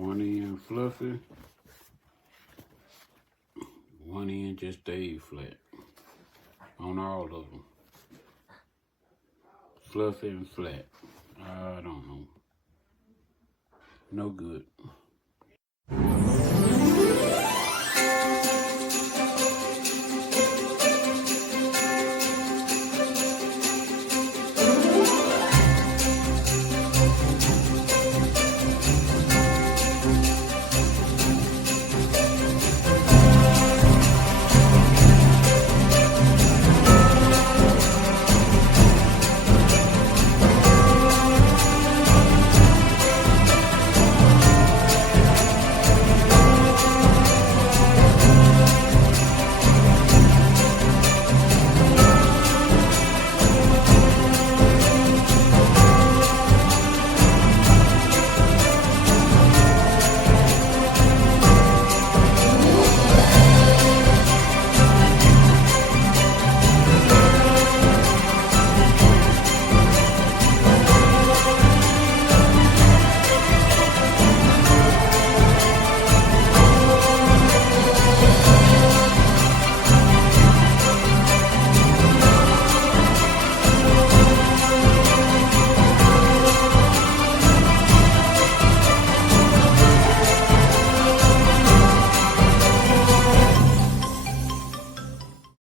One end fluffy, one end just stayed flat on all of them. Fluffy and flat. I don't know. No good.